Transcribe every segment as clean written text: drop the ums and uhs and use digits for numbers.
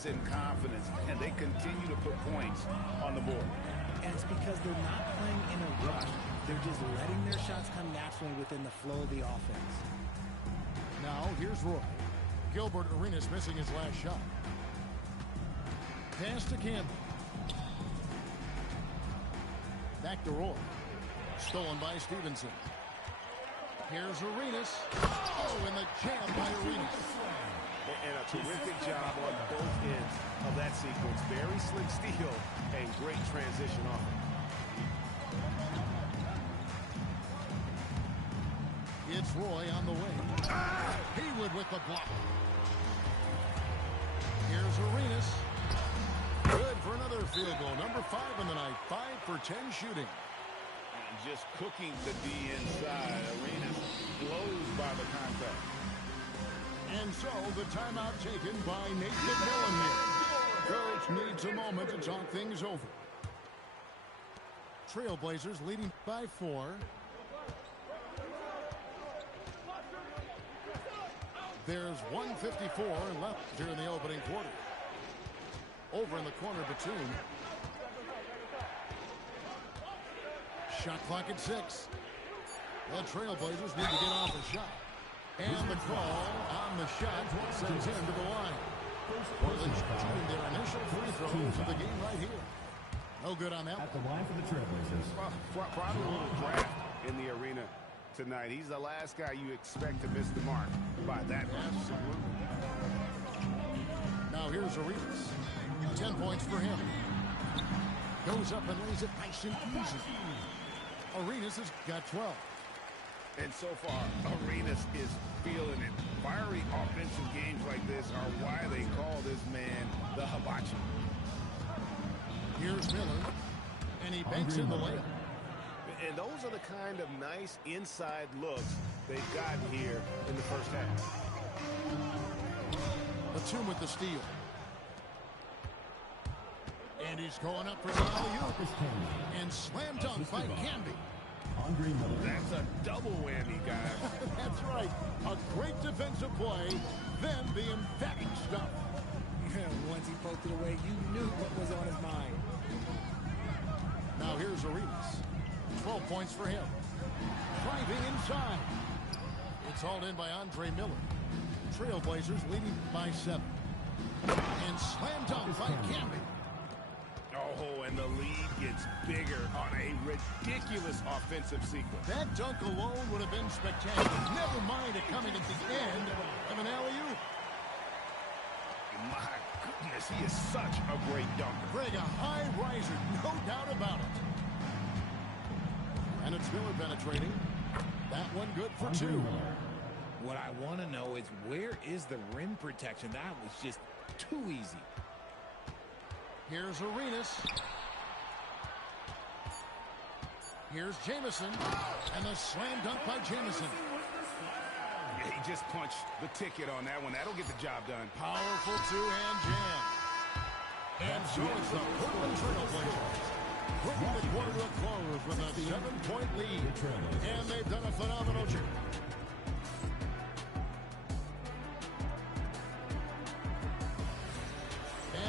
poise and confidence, and they continue to put points on the board. And it's because they're not playing in a rush. They're just letting their shots come naturally within the flow of the offense. Now, here's Roy. Gilbert Arenas missing his last shot. Pass to Campbell. Back to Roy. Stolen by Stevenson. Here's Arenas. Oh, and the jam by Arenas. And a terrific job on both ends of that sequence. Very slick steal and great transition offense. It's Roy on the wing. Haywood with the block. Here's Arenas. Good for another field goal. Number 5 in the night. 5 for 10 shooting. And just cooking the D inside. Arenas blows by the contact. And so the timeout taken by Nate McMillan here. Coach needs a moment to talk things over. Trailblazers leading by 4. There's 1:54 left here in the opening quarter. Over in the corner, Batum. Shot clock at 6. The Trailblazers need to get off a shot. And the call on the shot sends him to the line. Portland shooting their initial free throws of the game right here. No good on that one. At the line for the Trailblazers. Probably a little draft in the arena tonight. He's the last guy you expect to miss the mark by that much. Absolutely. Now here's Arenas. 10 points for him. Goes up and lays it nice and easy. Arenas has got 12. And so far, Arenas is feeling it. Fiery offensive games like this are why they call this man the hibachi. Here's Miller. And he banks in the layup. And those are the kind of nice inside looks they've gotten here in the first half. Batum with the steal. And he's going up for the alley-oop. And slam dunk by Camby. That's a double whammy, guys. That's right. A great defensive play, then the emphatic stuff. Once he poked it away, you knew what was on his mind. Now here's Arenas. 12 points for him. Driving inside. It's hauled in by Andre Miller. Trailblazers leading by 7. And slam dunk by Camby. Oh, and the lead gets bigger on a ridiculous offensive sequence. That dunk alone would have been spectacular. Never mind it coming at the end of an alley-oop. My goodness, he is such a great dunker. Greg, a high riser, no doubt about it. And it's Miller penetrating. That one good for 2. What I want to know is where is the rim protection? That was just too easy. Here's Arenas. Here's Jamison. And the slam dunk by Jamison. Yeah, he just punched the ticket on that one. That'll get the job done. Powerful two-hand jam. And so it's the Portland Trailblazers bringing the quarter to a close with a 7-point lead. And they've done a phenomenal job.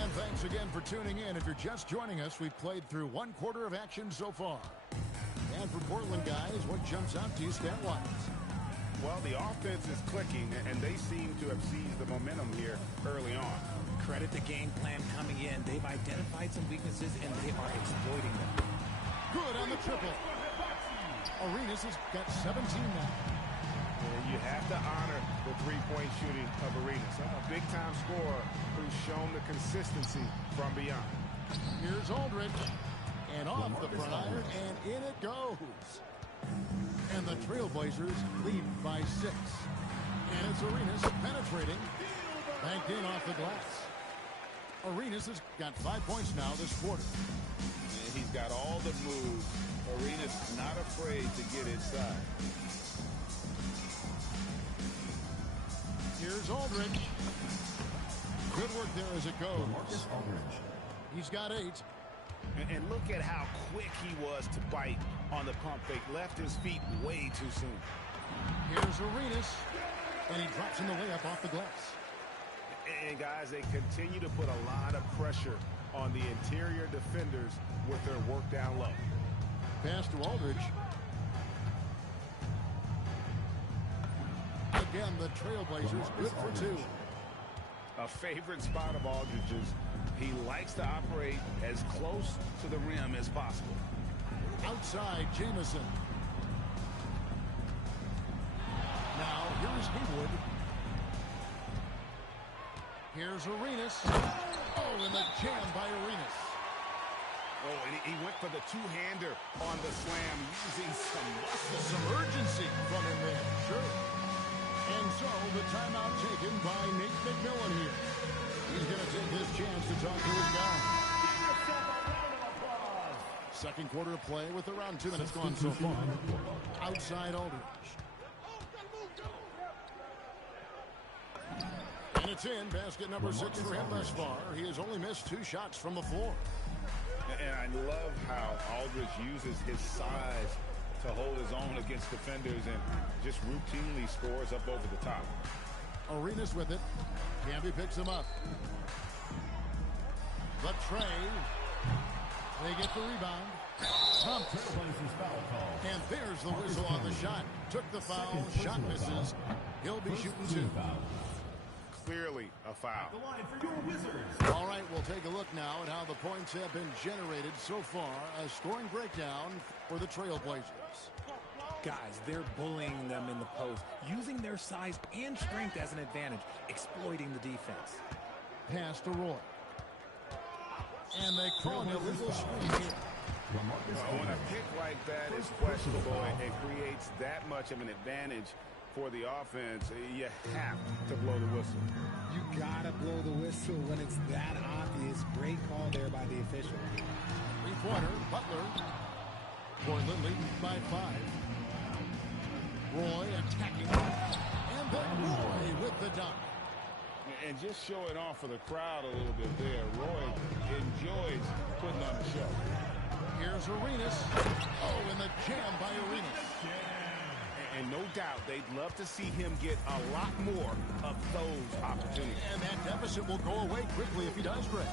And thanks again for tuning in. If you're just joining us, we've played through 1 quarter of action so far. And for Portland guys, what jumps out to you stat-wise? Well, the offense is clicking, and they seem to have seized the momentum here early on. Credit the game plan coming in. They've identified some weaknesses, and they are exploiting them. Good on the triple. Arenas has got 17 now. You have to honor the three-point shooting of Arenas. A big-time scorer who's shown the consistency from beyond. Here's Aldridge. And off the front iron, and in it goes. And the Trailblazers lead by 6. And it's Arenas penetrating. Banked in off the glass. Arenas has got 5 points now this quarter. And he's got all the moves. Arenas not afraid to get inside. Here's Aldridge. Good work there as it goes. Marcus Aldridge. He's got 8. And look at how quick he was to bite on the pump fake. Left his feet way too soon. Here's Arenas. And he drops in the layup off the glass. And guys, they continue to put a lot of pressure on the interior defenders with their work down low. Pass to Aldridge. Again, the Trailblazers good for two. A favorite spot of Aldridge's. He likes to operate as close to the rim as possible. Outside, Jamison. Now, here's Haywood. Here's Arenas. Oh, and the jam by Arenas. Oh, and he went for the two-hander on the slam, using some urgency from him there. Sure. And so, the timeout taken by Nate McMillan here. He's going to take this chance to talk to his guy. Second quarter of play with around 2 minutes gone so far. Outside Aldridge. And it's in. Basket number 6 for him thus far. He has only missed 2 shots from the floor. And I love how Aldridge uses his size to hold his own against defenders and just routinely scores up over the top. Arenas with it. Camby picks him up. The tray. They get the rebound. And there's the whistle on the shot. Took the foul. Shot misses. He'll be shooting 2. Clearly a foul. All right, we'll take a look now at how the points have been generated so far. A scoring breakdown for the Trailblazers. Guys, they're bullying them in the post, using their size and strength as an advantage, exploiting the defense. Pass to Roy. And they call an illegal screen here. When a pick like that is questionable and it creates that much of an advantage for the offense, you have to blow the whistle. You gotta blow the whistle when it's that obvious. Great call there by the official. Three-pointer, Butler. Portland leading by 5. Roy attacking. And then Roy with the dunk. And just showing off for the crowd a little bit there. Roy enjoys putting on the show. Here's Arenas. Oh, and the jam by Arenas. And no doubt they'd love to see him get a lot more of those opportunities. And that deficit will go away quickly if he does, Greg.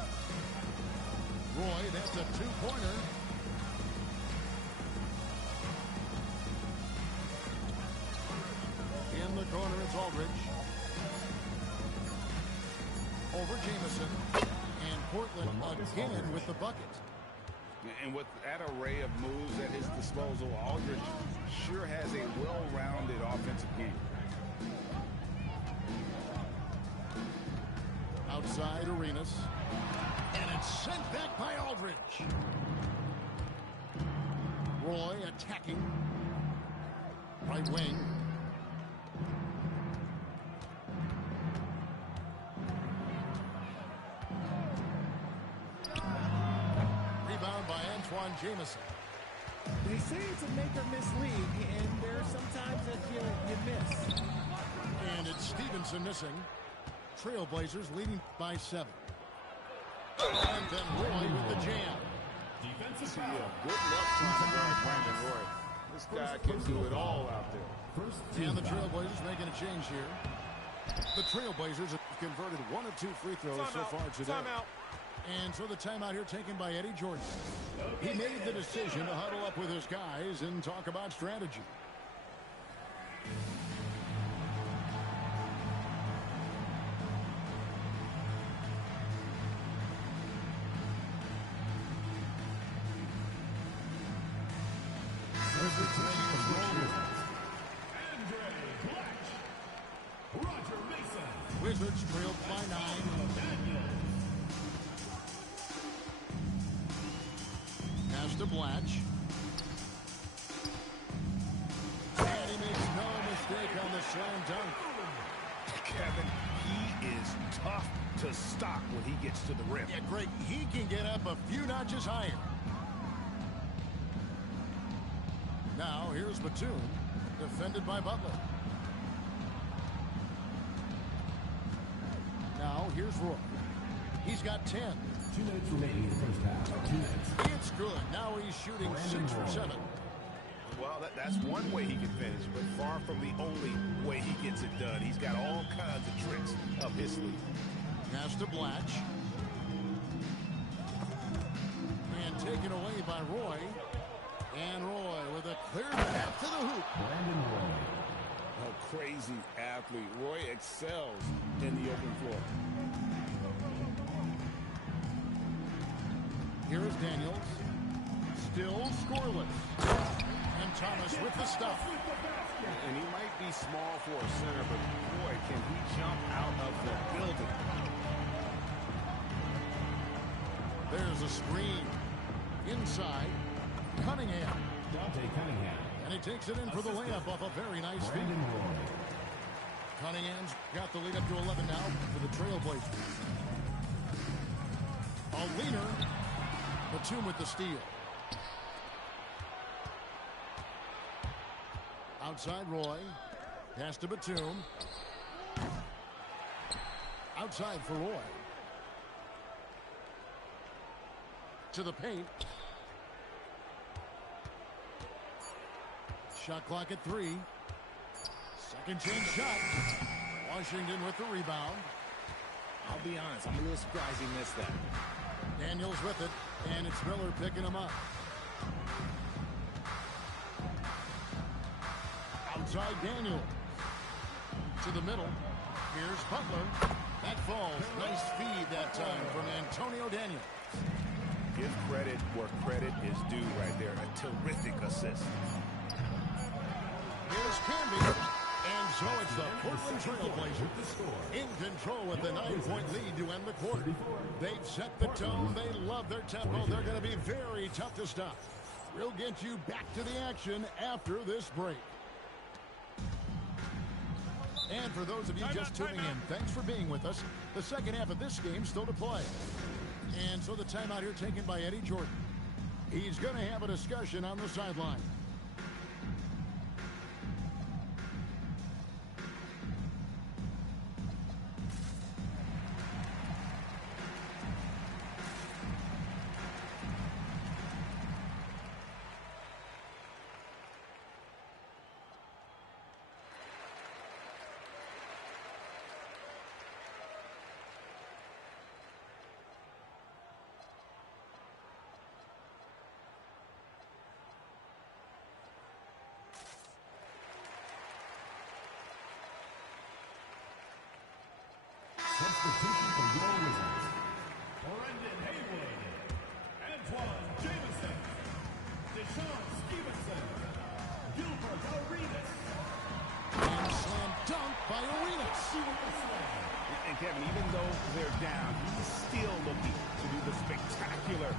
Roy, that's a 2-pointer. In the corner, it's Aldridge. Over Jamison. And Portland again with the bucket. And with that array of moves at his disposal, Aldridge sure has a well-rounded offensive game. Outside Arenas. And it's sent back by Aldridge. Roy attacking. Right wing. Antoine Jamison. They say it's a make-or-miss league, and there are sometimes that you miss. And it's Stevenson missing. Trailblazers leading by 7. And then Roy with the jam. Defensive foul. Good luck to Brandon Roy. This guy can do it all out there. And the Trailblazers making a change here. The Trailblazers have converted 1 of 2 free throws so far today. Timeout. And so the timeout here taken by Eddie Jordan. He made the decision to huddle up with his guys and talk about strategy. Wizards trailed by 9. Pass to Blatch. And he makes no mistake on the slam dunk. Kevin, he is tough to stop when he gets to the rim. Yeah, Greg, he can get up a few notches higher. Now, here's Batum, defended by Butler. Now, here's Roy. He's got 10. 2 minutes remaining in the first half. 2 minutes. It's good. Now he's shooting 6 for 7. Well, that's one way he can finish, but far from the only way he gets it done. He's got all kinds of tricks up his sleeve. Pass to Blatch. And taken away by Roy. And Roy with a clear path to the hoop. Brandon Roy. A crazy athlete. Roy excels in the open floor. Here's Daniels. Still scoreless. And Thomas with the stuff. And he might be small for a center, but boy, can he jump out of the building. There's a screen. Inside. Cunningham. Dante Cunningham. And he takes it in for the layup off a very nice feed. Brandon Roy. Cunningham's got the lead up to 11 now for the Trailblazers. A leaner. Batum with the steal. Outside Roy. Pass to Batum. Outside for Roy. To the paint. Shot clock at 3. Second chance shot. Washington with the rebound. I'll be honest, I'm a little surprised he missed that. Daniels with it, and it's Miller picking him up. Outside Daniels. To the middle. Here's Butler. That falls. Nice feed that time from Antonio Daniels. Give credit where credit is due right there. A terrific assist. Here's Camby. And so it's the Portland Trailblazers in control with the 9-point lead to end the quarter. They've set the tone. They love their tempo. They're going to be very tough to stop. We'll get you back to the action after this break. And for those of you just tuning in, thanks for being with us. The second half of this game still to play. And so the timeout here taken by Eddie Jordan. He's going to have a discussion on the sideline. Substitution for your Wizards. Brendan Haywood. Antoine Jameson. Deshaun Stevenson. Gilbert Arenas. And slam dunk by Arenas. And Kevin, even though they're down, he's still looking to do the spectacular,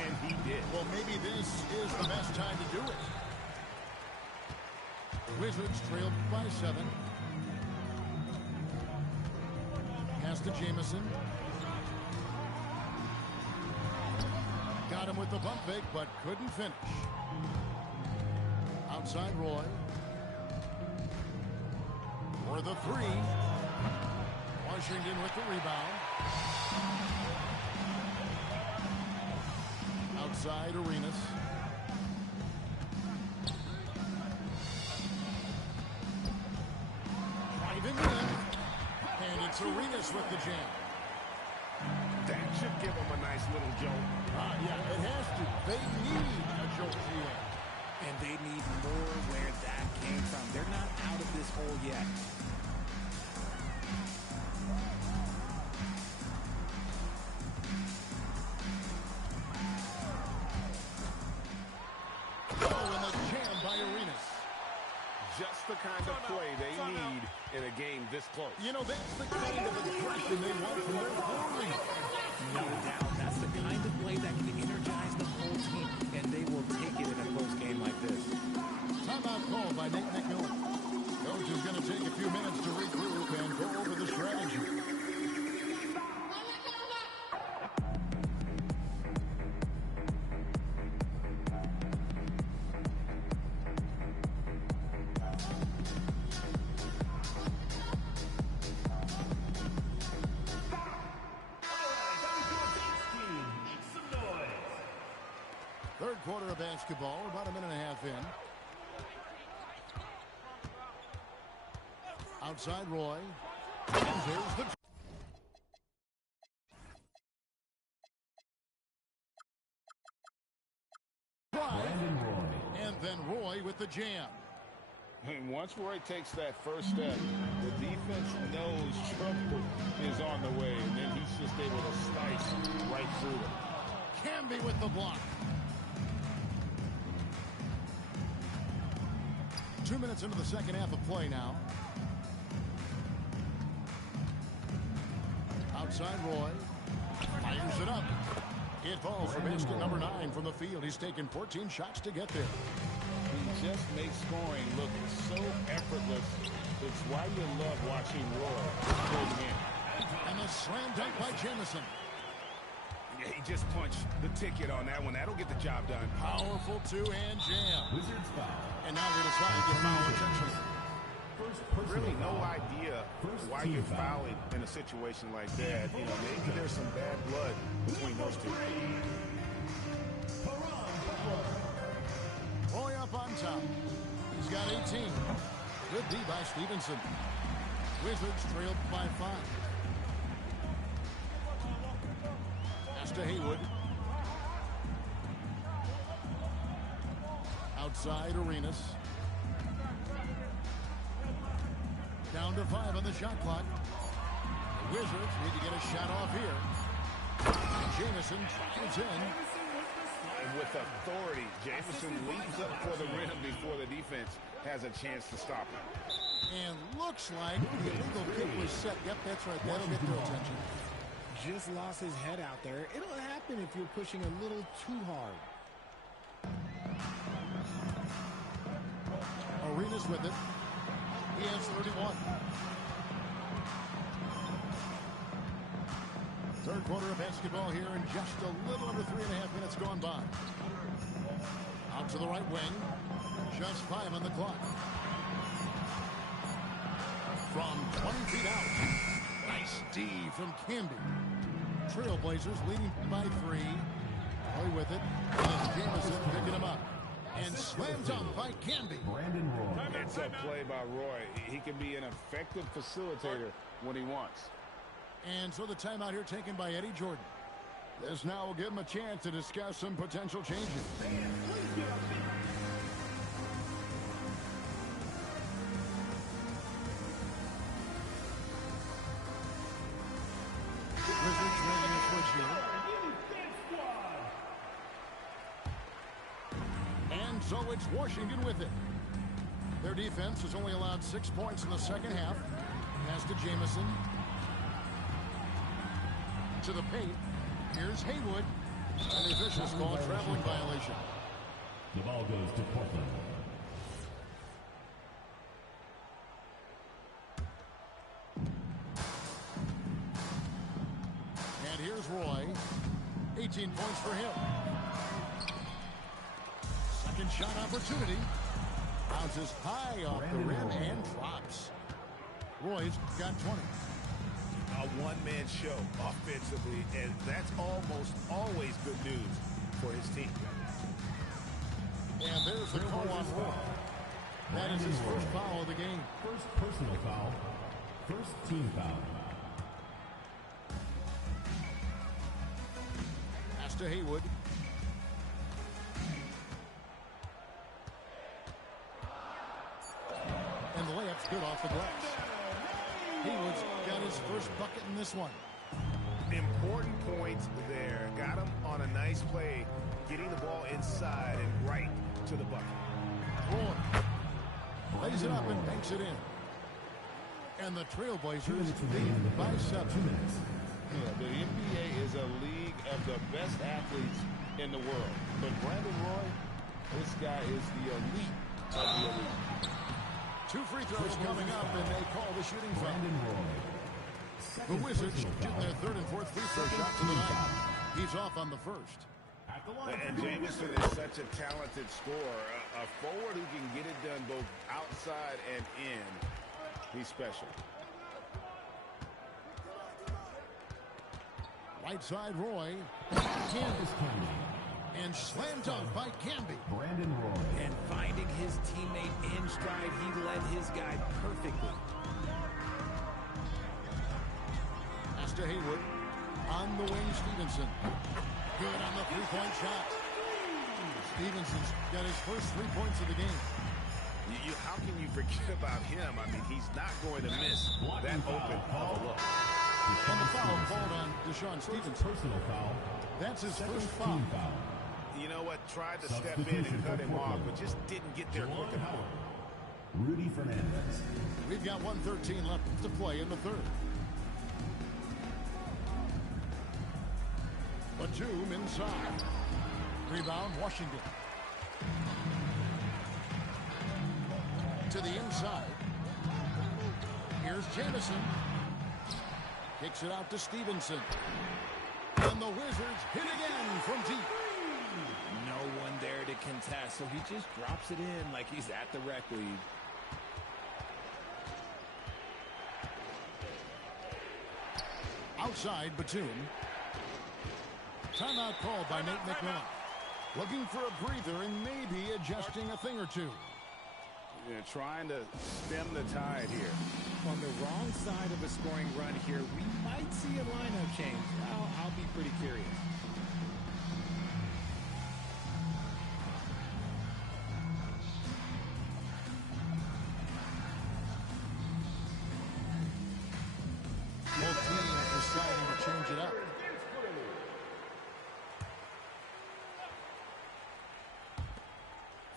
and he did. Well, maybe this is the best time to do it. Wizards trailed by 7. Pass to Jameson. Got him with the bump fake, but couldn't finish. Outside Roy. For the 3. Washington with the rebound. Outside Arenas. Driving in. And it's Arenas with the jam. That should give him a nice little jolt. Yeah, it has to. They need a jolt here. And they need more where that came from. They're not out of this hole yet. Oh, and a jam by Arenas. Just the kind of play they need in a game this close. You know, that's the kind of aggression they want from their goalie. No doubt. That's the kind of play that can energize the whole team, and they will take it in a close game like this. Timeout called by Nate McMillan. Coach is going to take a few minutes to regroup and go over the strategy. Third quarter of basketball, about a minute and a half in. Outside Roy. And there's the Roy with the jam. And once Roy takes that first step, the defense knows trouble is on the way, and then he's just able to slice right through them. Camby with the block. 2 minutes into the second half of play now. Outside Roy. Fires it up. It falls for basket number 9 from the field. He's taken 14 shots to get there. He just makes scoring look so effortless. It's why you love watching Roy go in. And the slam dunk by Jamison. Yeah, he just punched the ticket on that one. That'll get the job done. Powerful two-hand jam. Wizards foul. And now they decide to foul intentionally. First personal Really no foul. idea First why team you're foul. fouling in a situation like that. You know, maybe there's some bad blood between those two. Roy up on top. He's got 18. Good D by Stevenson. Wizards trailed by 5. Pass to Haywood. Outside Arenas. Down to 5 on the shot clock. The Wizards need to get a shot off here. And Jamison drives in. And with authority, Jamison leaps up for the rim before the defense has a chance to stop him. And looks like the illegal kick was set. Yep, that's right. That'll get their attention. Just lost his head out there. It'll happen if you're pushing a little too hard. Arenas with it. He has 31. Third quarter of basketball here and just a little over 3.5 minutes gone by. Out to the right wing. Just 5 on the clock. From 20 feet out. Nice D from Camby. Trailblazers leading by 3. Roy with it. And Jamison picking him up. And slammed up by Camby. Brandon Roy. It's a play by Roy. He can be an effective facilitator when he wants. And so the timeout here taken by Eddie Jordan. This now will give him a chance to discuss some potential changes. Wizards making a switch here. And so it's Washington with it. Their defense has only allowed 6 points in the second half. Pass to Jamison. To the paint. Here's Haywood. And the officials call a traveling violation. The ball goes to Portland. And here's Roy. 18 points for him. Second shot opportunity. Bounces high off the rim and drops. Roy's got 20. A one-man show offensively, and that's almost always good news for his team. And there's the call on Roy. That is his first foul of the game. First personal foul. First team foul. Pass to Haywood. And the layup's good off the glass. Haywood's got his first bucket in this one. Important points there. Got him on a nice play, getting the ball inside and right to the bucket. Roy lays it up and banks it in. And the Trailblazers lead by 7. 2 minutes. Yeah, the NBA is a league of the best athletes in the world. But Brandon Roy, this guy is the elite of the elite. 2 free throws coming up, and they call the shooting foul. Brandon Roy. The Wizards shooting their 3rd and 4th free throw shots of the night. He's off on the first. At the line. And Jamison is such a talented scorer. A forward who can get it done both outside and in. He's special. Right side Roy. Canvas Camby. And slam dunk by Camby. Brandon Roy. And finding his teammate in stride, he led his guy perfectly. Pass to Haywood. On the wing, Stevenson. Good on the 3-point shot. Stevenson's got his first 3 points of the game. How can you forget about him? I mean, he's not going to miss that open look. And the foul called on Deshaun Stevenson. Personal foul. That's his first Second foul. team foul. You know what? Tried to step in and cut him off, but just didn't get there quick enough. Rudy Fernandez. We've got 1:13 left to play in the third. Batum inside. Rebound, Washington. To the inside. Here's Jamison. Kicks it out to Stevenson. And the Wizards hit again from deep. No one there to contest, so he just drops it in like he's at the rec league. Outside, Batum. Timeout called by Nate McMillan. Looking for a breather and maybe adjusting a thing or two. Trying to stem the tide here. On the wrong side of a scoring run here, we might see a lineup change. I'll be pretty curious. Both teams deciding to change it up.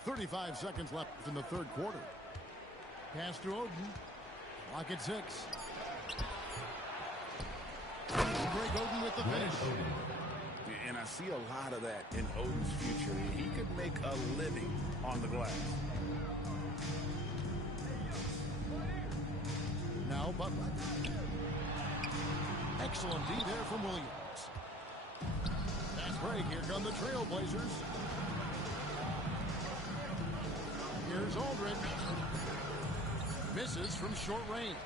.35 seconds left in the third quarter. Pass to Oden. Clock at 6. Greg Oden with the finish. And I see a lot of that in Oden's future. He could make a living on the glass. Now Butler. Excellent D there from Williams. Fast break. Here come the Trailblazers. Here's Aldridge. Misses from short range.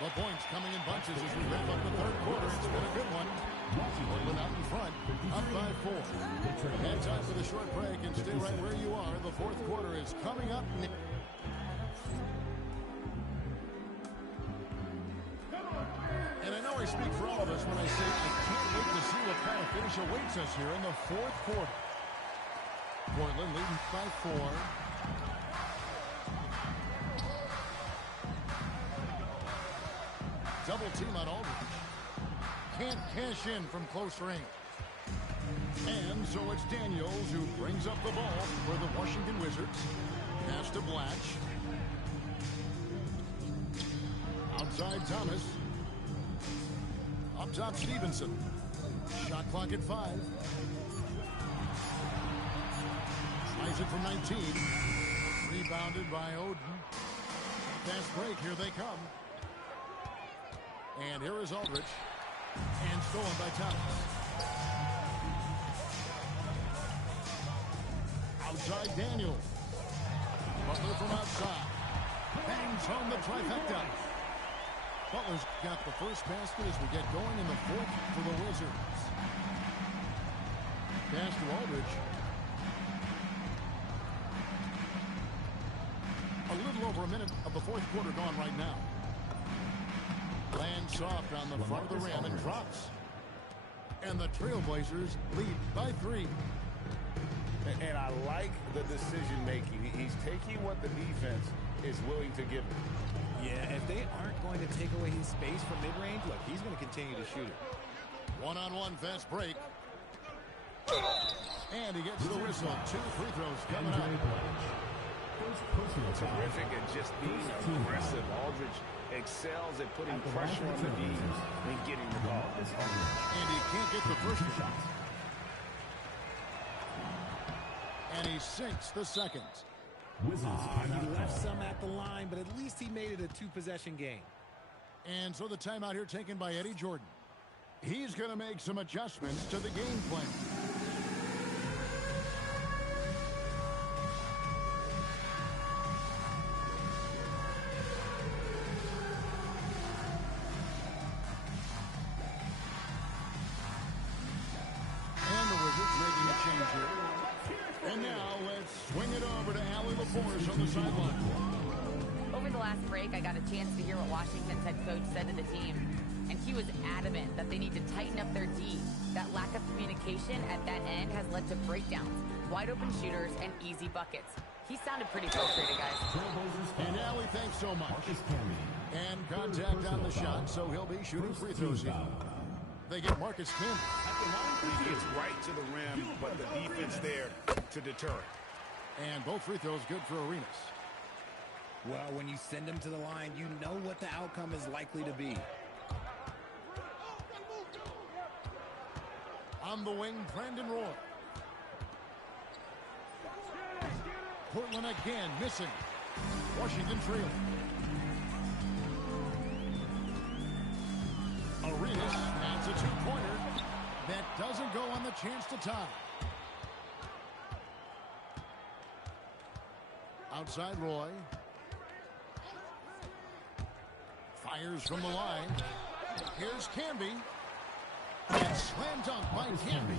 The points coming in bunches as we wrap up the third quarter. It's been a good one. Portland out in front, up by 4. And time for the short break, and stay right where you are. The fourth quarter is coming up. And I know I speak for all of us when I say I can't wait to see what kind of finish awaits us here in the fourth quarter. Portland leading by 4. Double team on Aldridge. Can't cash in from close range. And so it's Daniels who brings up the ball for the Washington Wizards. Pass to Blatch. Outside Thomas. Up top Stevenson. Shot clock at 5. Tries it from 19. Rebounded by Oden. Fast break. Here they come. And here is Aldridge. And stolen by Thomas. Outside Daniel. Butler from outside. Bangs home the trifecta. Butler's got the first basket as we get going in the fourth for the Wizards. Pass to Aldridge. A little over a minute of the fourth quarter gone right now. Lands soft on the front of the rim and drops. And the Trailblazers lead by 3. And I like the decision making. He's taking what the defense is willing to give him. Yeah, if they aren't going to take away his space from mid-range, look, he's going to continue to shoot it. One-on-one fast break. And he gets the whistle. 2 free throws coming up. Terrific at just being aggressive. Aldridge excels at putting pressure on the D and getting the ball. And he can't get the first shot. And he sinks the second. He left some at the line, but at least he made it a 2-possession game. And so the timeout here taken by Eddie Jordan. He's going to make some adjustments to the game plan. And the Wizards making a change here. And now let's swing it over to Allie LaForce on the sideline. Over the last break, I got a chance to hear what Washington's head coach said to the team. And he was adamant that they need to tighten up their D. That lack of communication at that end has led to breakdowns, wide open shooters, and easy buckets. He sounded pretty frustrated, guys. And Allie, thanks so much. Marcus Camby. And contact on the shot, so he'll be shooting free throws here. They get Marcus Camby. He gets right to the rim, but the defense there to deter it. And both free throws good for Arenas. Well, when you send them to the line, you know what the outcome is likely to be. On the wing, Brandon Roy. Portland again missing. Washington trailing. Arenas adds a two-pointer. That doesn't go on the chance to tie. Outside Roy. Fires from the line. Here's Camby. And slam dunk by Camby.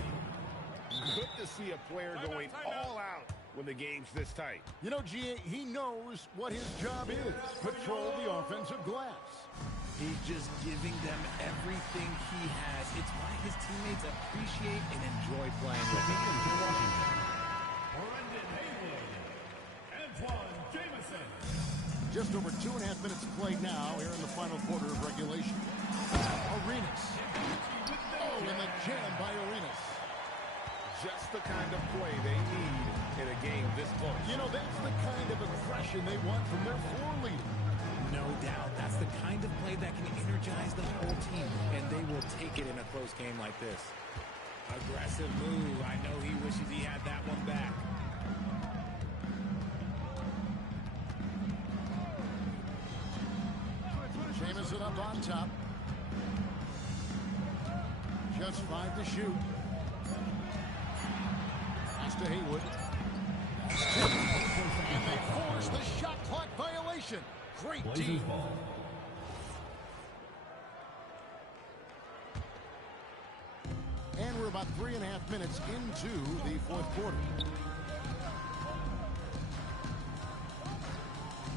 Good to see a player going all out when the game's this tight. You know, G.A., he knows what his job is. Patrol the offensive glass. He's just giving them everything he has. It's why his teammates appreciate and enjoy playing with him. Brendan Haywood. Antoine Jameson. Just over 2.5 minutes played now here in the final quarter of regulation. Arenas. Oh, and the jam by Arenas. Just the kind of play they need in a game this close. You know, that's the kind of aggression they want from their floor leader. No doubt. That's the kind of play that can energize the whole team, and they will take it in a close game like this. Aggressive move. I know he wishes he had that one back. Jamison up on top. Just 5 to shoot. Pass to Haywood. And they force the shot clock violation. Great team. Ball. And we're about 3.5 minutes into the fourth quarter.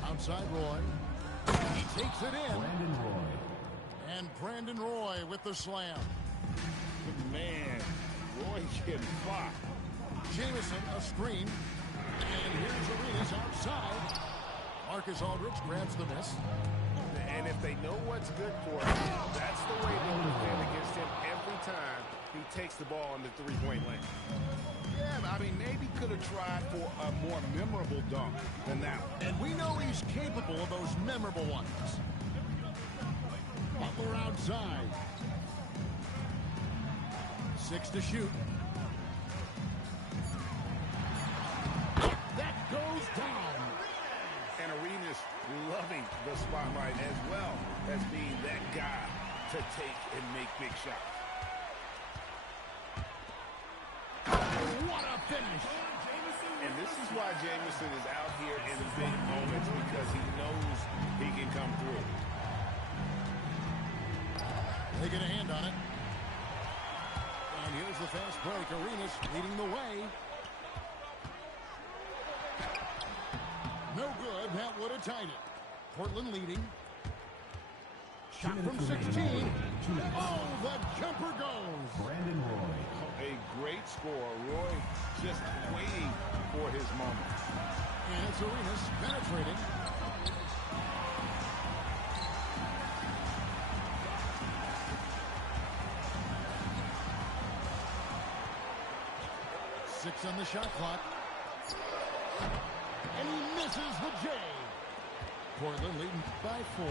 Outside Roy. He takes it in. Brandon Roy. And Brandon Roy with the slam. Man, Roy getting blocked. Jamison, a screen. And here's Arenas outside. Marcus Aldridge grabs the miss. And if they know what's good for him, that's the way they defend against him every time he takes the ball in the three-point lane. Yeah, I mean, maybe could have tried for a more memorable dunk than that one. And we know he's capable of those memorable ones. Butler outside. 6 to shoot. That goes down. And Arenas loving the spotlight as well as being that guy to take and make big shots. What a finish. And this is why Jamison is out here in the big moments, because he knows he can come through. They get a hand on it. And here's the fast break. Arenas leading the way. No good. That would have tied it. Portland leading. Shot from 16. Oh, the jumper goes. Brandon Roy. A great score. Roy just waiting for his moment. And it's Arenas penetrating. Six on the shot clock. And he misses the J. Portland leading by 4.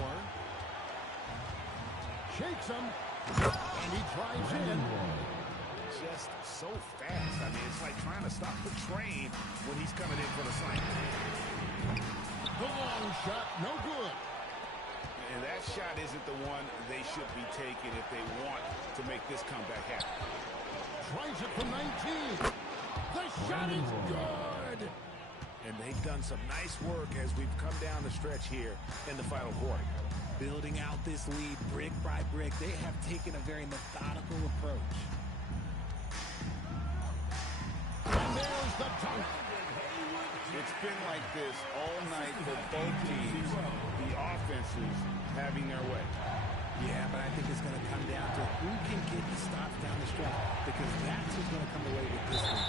Shakes him. And he drives in. Just so fast. I mean, it's like trying to stop the train when he's coming in for the slam. The long shot, no good. And that shot isn't the one they should be taking if they want to make this comeback happen. Tries it from 19. The shot is good. And they've done some nice work as we've come down the stretch here in the final quarter. Building out this lead brick by brick, they have taken a very methodical approach. And there's the dunk. It's been like this all night for both teams. The offenses having their way. Yeah, but I think it's going to come get the stops down the stretch because that's who's going to come away with this one.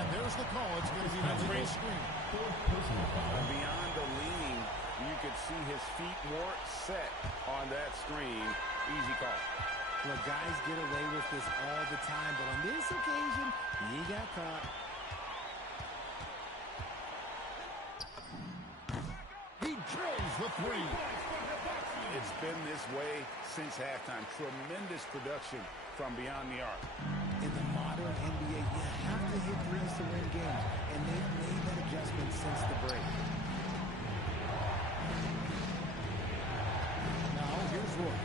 And there's the call. It's going to be an illegal screen. And beyond the leaning, you could see his feet more set on that screen. Easy call. Well, guys get away with this all the time, but on this occasion, he got caught. He drills the three. It's been this way since halftime. Tremendous production from beyond the arc. In the modern NBA, you have to hit threes to win games, and they've made that adjustment since the break. Now, here's Roy.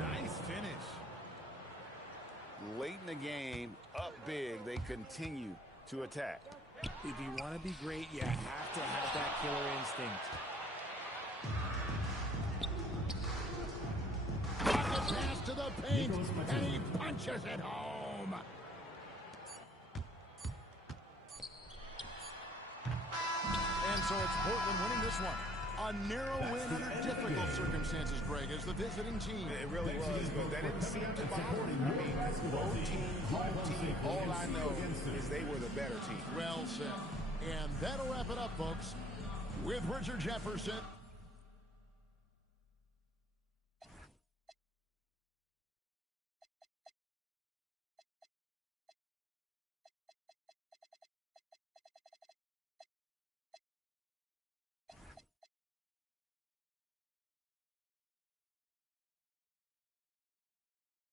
Nice finish. Late in the game, up big, they continue to attack. If you want to be great, you have to have that killer instinct. Pocket pass to the paint, and he punches it home. And so it's Portland winning this one. A narrow win under difficult circumstances, Greg, as the visiting team. It really was, but that didn't seem to bother me. I mean, road team, home team, all I know is they were the better team. Well said. And that'll wrap it up, folks, with Richard Jefferson